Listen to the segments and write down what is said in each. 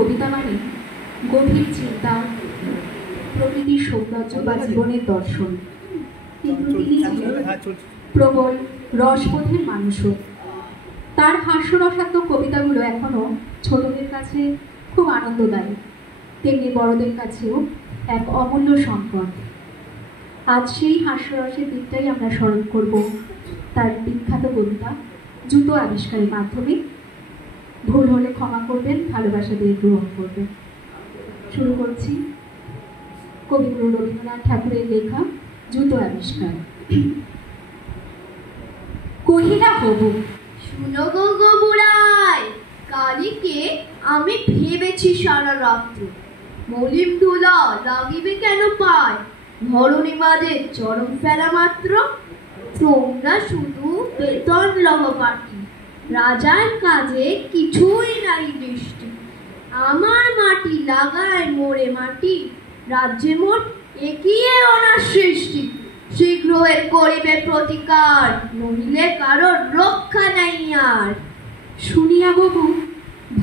কবিতা মানে গভীর চিন্তা, প্রকৃতির সৌন্দর্য বা জীবনের দর্শন। কিন্তু তিনি ছিলেন প্রবল রসবোধের মানুষও। তার হাস্যরসাত্মক কবিতাগুলো এখনো ছোটদের কাছে খুব আনন্দদায়ী, তেমনি বড়দের কাছেও এক অমূল্য সম্পদ। আজ সেই হাস্যরসের দিকটাই আমরা স্মরণ করব তার বিখ্যাত কবিতা জুতো আবিষ্কারের মাধ্যমে। ভুল হলে ক্ষমা করবেন, ভালোবাসা দিয়ে গ্রহণ করবেন। শুরু করছি কবিগুরু রবীন্দ্রনাথ ঠাকুরের লেখা জুতো আবিষ্কার। কহিলা হবু, শুনো গো গো বুড়াই, কালিকে আমি ভেবেছি সারা রাত্র, মলিম ধুলা লাগিবে কেন পায়, ধরণী মাঝে চরম ফেলা মাত্র। তোমরা শুধু বেতন লহ পাটি, রাজার কাজে কিছুই নাই দৃষ্টি। আমার মাটি লাগায় মোরে মাটি, রাজ্যে মোট একিয়ে ওনার সৃষ্টি। শীঘ্র এর করিবে প্রতিকার, নহিলে কারোর রক্ষা নাই আর। শুনিয়া বাবু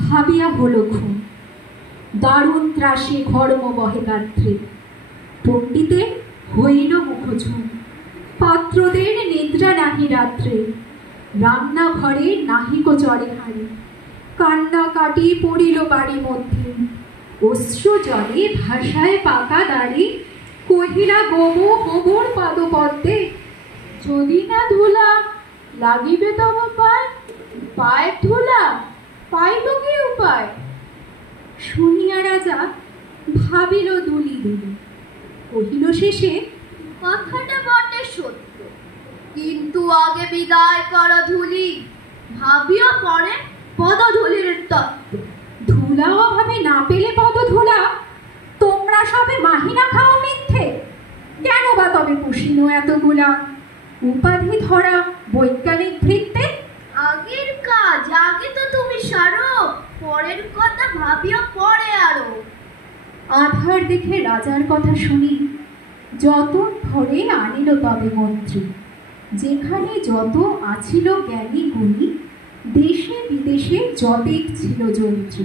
ভাবিয়া হলো খুন, দারুণ ত্রাসে ঘর্ম বহে গাত্রে। পণ্ডিতে হইল মুখঝুম, পাত্রদের নিদ্রা নাহি রাত্রে। রান্না ঘরে নাহিক চড়ে হাড়ি, কান্না কাটি পড়িল বাড়ি মধ্যে। অশ্রু জলে ভাষায় পাকা দাড়ি, কহিলা গবু হবুর পাদপদ্মে। যদি না ধুলা লাগিবে তব পায়, পায়ের ধুলা পাইল কি উপায়। শুনিয়া রাজা ভাবিল দুলি দুলি, কহিল শেষে কথাটা বটে সত্য, কিন্তু আগে বিদায় কর ধুলি, ভাবিও পরে পদধূলির তত্ত্ব। ধুলা অভাবে না পেলে পদধূলা, তোমরা সবে মাহিনা খাও মিথ্যে। কেন বা তবে পুষিনো এতগুলা, উপাধি ধরা বৈজ্ঞানিক ভিত্তে। আগের কাজ আগে তো তুমি সারো, পরের কথা ভাবিও পরে আরো। আধার দেখে রাজার কথা শুনি, যতন ধরে আনিল তবে মন্ত্রী। যেখানে যত আছিল জ্ঞানী গুণী, দেশে বিদেশে যতেক ছিল যন্ত্রী।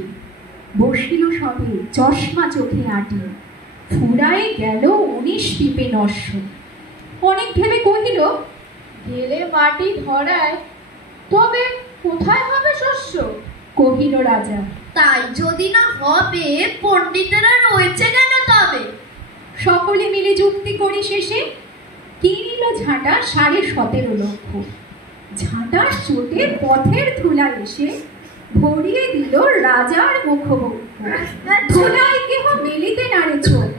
বসিল সবে চশমা চোখে আটি, ফুরায় গেল 19 পিপে নস্য। অনেক ভেবে কহিল, গেলে মাটি ধরায়, তবে কোথায় হবে শস্য। কহিল রাজা, তাই যদি না হবে পণ্ডিতেরা রয়েছে কেন তবে। সকলে মিলে যুক্তি করি শেষে কিনিল ঝাঁটা 17.5 লক্ষ। ঝাঁটার চোটে পথের ধুলা এসে ভরিয়ে দিল রাজার মুখবক্ষ। ধুলায় কেহ মেলিতে নারে চোখ,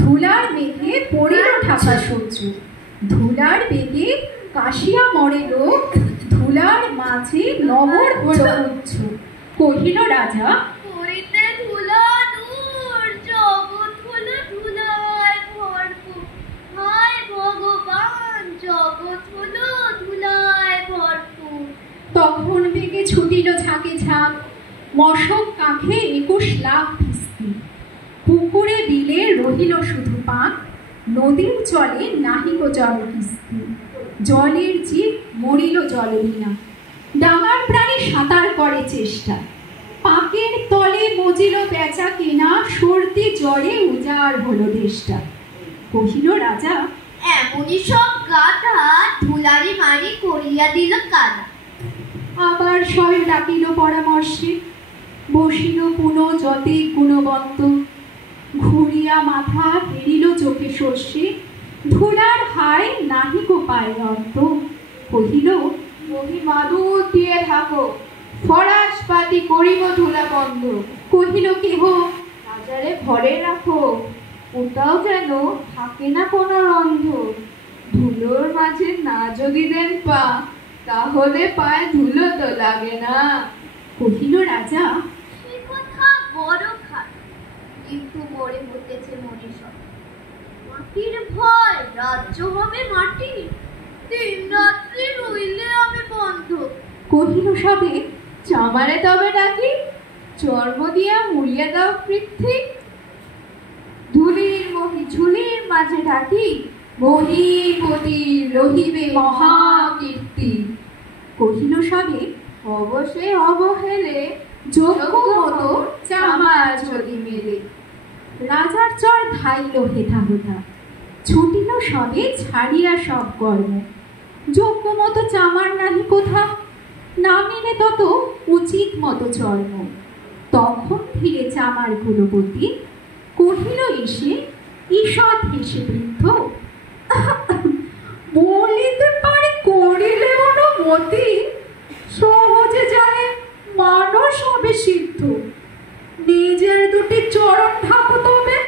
ধুলার মেঘে পড়িল ঠাসা সহ্য। ধুলার বেগে কাশিয়া মরে লোক, ধুলার মাঝে নগর হলো উচ্চ। কহিল রাজা, করিতে ধুলা দূর, জগৎ হলো ধুলায় ভরপুর। হায় ভগবান, জগৎ হলো ধুলায় ভরপুর। তখন বেগে ছুটিল ঝাঁকে ঝাঁক, মশক কাঁখে 21 লাখ ভিস্তি। পুকুরে বিলে রহিল শুধু পাক, নদীর জলে নাহিক জল কিস্তি। জলের জীব মরিল জলে বিনা, ডাঙার প্রাণী সাঁতার করে চেষ্টা। পাকের তলে মজিল বেচা কেনা, সর্দি জ্বরে উজাড় হলো দেশটা। কহিল রাজা, এমনই সব গাধা ধুলারি মারি করিয়া দিল কাদা। আবার সবে ডাকিল পরামর্শে, বসিল পুন যতে গুণবন্ত। ঘুরিয়া মাথা ফেরিল চোখে শস্যে, ধুলার হায় নাহিক পায় অন্ত। কহিল, অভিমাদুর দিয়ে থাকো, ফরাস পাতি করিব ধুলা বন্ধ। কহিল কেহ, রাজারে ঘরে রাখো, ওটাও যেন থাকে না কোনো রন্ধ। ধুলোর মাঝে না যদি দেন পা, তাহলে পায়ে ধুলো তো লাগে না। কহিল রাজা, সে কথা বড় খারাপ, কিন্তু মরে হতেছে মনে সব। মাটির ভয় রাজ্য হবে মাটি, দিন রাত্রি রইলে আমি বন্ধ। কহিল সবে, চামারে তবে ডাকি, চর্ম দিয়া মুড়িয়া দাও পৃথ্বী। ধুলির মহি ঝুলির মাঝে ডাকি, মহিপতি রহিবে মহাকীর্তি। কহিল সবে, অবশ্যই অবহেলে যোগ্য মতো চামার যদি মেলে। রাজার চর ধাইল হেথা হেথা, ছুটিল সবে ছাড়িয়া সব কর্ম। যোগ্য মতো চামার নাহি কোথা, না মেলে তত উচিত মতো চর্ম। তখন ফিরে চামার কুলপতি, কহিল এসে ঈষৎ হেসে বৃদ্ধ, বলিতে পারি করিলে অনুমতি, সহজে জানে মানস হবে সিদ্ধ। নিজের দুটি চরণ ঢাকো তবে,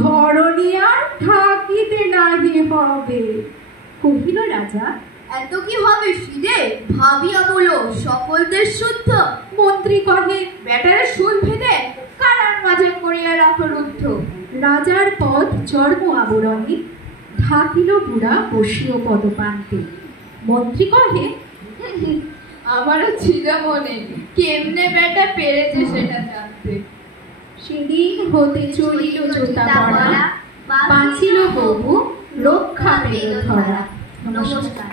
ধরণী আর ঢাকিতে নাহি হবে। কহিল রাজা, এত কি হবে সিদে, ভাবিয়া বলো সকলদের শুদ্ধ। মন্ত্রী কহে, ব্যাটারে শুল ভেদে কারার মাঝে করিয়া রাখো রুদ্ধ। রাজার পদ চর্ম আবরণে, ঢাকিল বুড়া বসিও পদপান্তে। মন্ত্রী কহে, আমারও ছিল মনে, কেমনে বেটা পেরেছে সেটা জানতে। সেদিন হতে চলিল জোতা পরা, বাঁচিল বহু রক্ষা পেল ধরা। নমস্কার।